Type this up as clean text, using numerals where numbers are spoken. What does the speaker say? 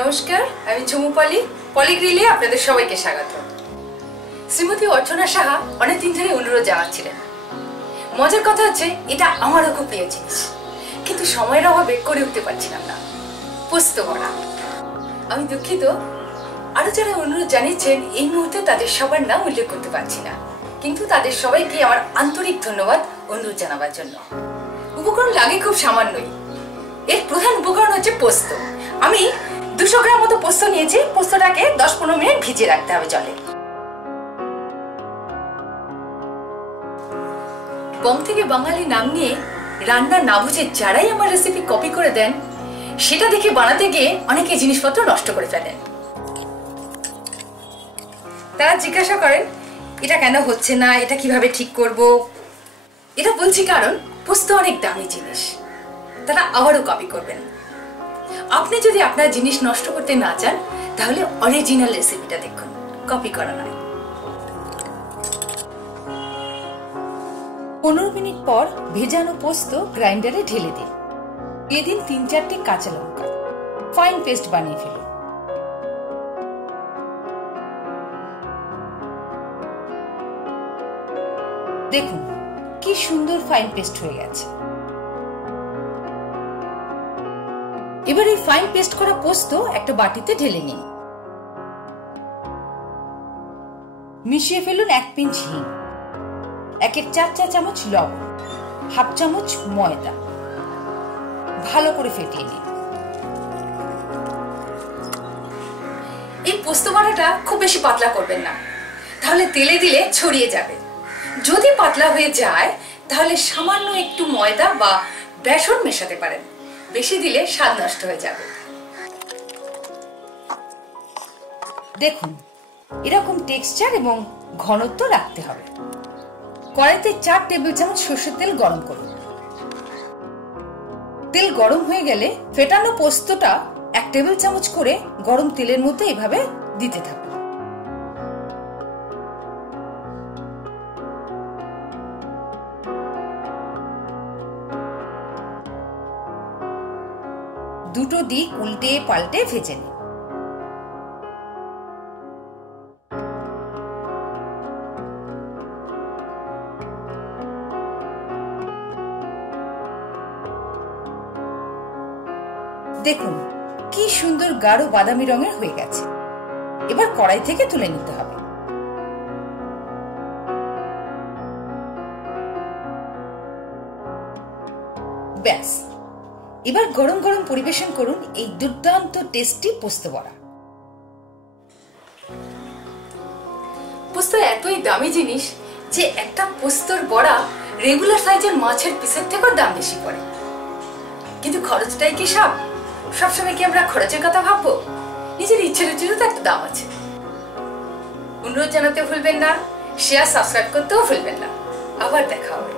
नमस्कार আমি ঝুমু পলি পলিগ্রিলে আপনাদের সবাইকে স্বাগত। শ্রীমতী অর্চনা সাহা অনেক দিন ধরে অনুরোধ জানাচ্ছিলেন। মজার কথা হচ্ছে এটা আমারও খুব প্রিয় জিনিস, কিন্তু সময়ের অভাবে করে উঠতে পারছিলাম না। পোস্ত বড়া। আমি দুঃখিত, আরো যারা অনুরোধ জানিয়েছেন এই মুহূর্তে তাদের সবার নাম উল্লেখ করতে পারছি না, কিন্তু তাদের সবাইকে আমার আন্তরিক ধন্যবাদ অনুরোধ জানাবার জন্য। উপকরণ লাগে খুব সামান্যই। এর প্রধান উপকরণ হচ্ছে পোস্ত। আমি 200 গ্রাম মতো পোস্ত নিয়েছি। পোস্তটাকে 10-15 মিনিট ভিজিয়ে রাখতে হবে জলে। কম থেকে বাঙালি নাম নিয়ে রান্না না বুঝে যারাই আমার রেসিপি কপি করে দেন, সেটা দেখে বানাতে গিয়ে অনেকে জিনিসপত্র নষ্ট করে ফেলেন। তারা জিজ্ঞাসা করেন এটা কেন হচ্ছে না, এটা কিভাবে ঠিক করব। এটা বলছি কারণ পোস্ত অনেক দামি জিনিস, তারা আবারও কপি করবেন। আপনি যদি আপনার জিনিস নষ্ট করতে না চান তাহলে অরিজিনাল রেসিপিটা দেখুন, কপি করা নয়। 15 মিনিট পর ভেজানো পোস্ত গ্রাইন্ডারে ঢেলে দিন। দিয়ে দিন 3-4টে কাঁচা লঙ্কা, ফাইন পেস্ট বানিয়ে ফেলুন। দেখুন কি সুন্দর ফাইন পেস্ট হয়ে গেছে। এবার এই ফাইন পেস্ট করা পোস্ত একটা বাটিতে ঢেলে নিন। মিশিয়ে ফেলুন 1 পিঞ্চ হিং, 1/4 চা চামচ লবণ, 1/2 চামচ ময়দা। ভালো করে ফেটিয়ে নিন। এই পোস্ত বাটাটা খুব বেশি পাতলা করবেন না, তাহলে তেলে দিলে ছড়িয়ে যাবে। যদি পাতলা হয়ে যায় তাহলে সামান্য একটু ময়দা বা বেসন মেশাতে পারেন, বেশি দিলে স্বাদ নষ্ট হয়ে যাবে। দেখুন এরকম টেক্সচার এবং ঘনত্ব রাখতে হবে। কড়াইতে 4 টেবিল চামচ সরষের তেল গরম করুন। তেল গরম হয়ে গেলে ফেটানো পোস্তটা 1 টেবিল চামচ করে গরম তেলের মধ্যে এভাবে দিতে থাকুন। দুটো দিক উল্টে পাল্টে ভেজে নিন। দেখুন কি সুন্দর গাঢ় বাদামি রঙের হয়ে গেছে। এবার কড়াই থেকে তুলে নিতে হবে। ব্যাস, এবার গরম গরম পরিবেশন করুন এই দুর্দান্ত টেস্টি পোস্ত বড়া। পোস্ত এতই দামি জিনিস যে একটা পোস্তর বড়া রেগুলার সাইজের মাছের পিসের থেকেও দাম বেশি পড়ে। কিন্তু খরচটাই কি সব? সবসময় কি আমরা খরচের কথা ভাববো? নিজের ইচ্ছে রুচিরও তো একটা দাম আছে। অনুরোধ জানাতে ভুলবেন না, শেয়ার সাবস্ক্রাইব করতেও ভুলবেন না। আবার দেখা হবে।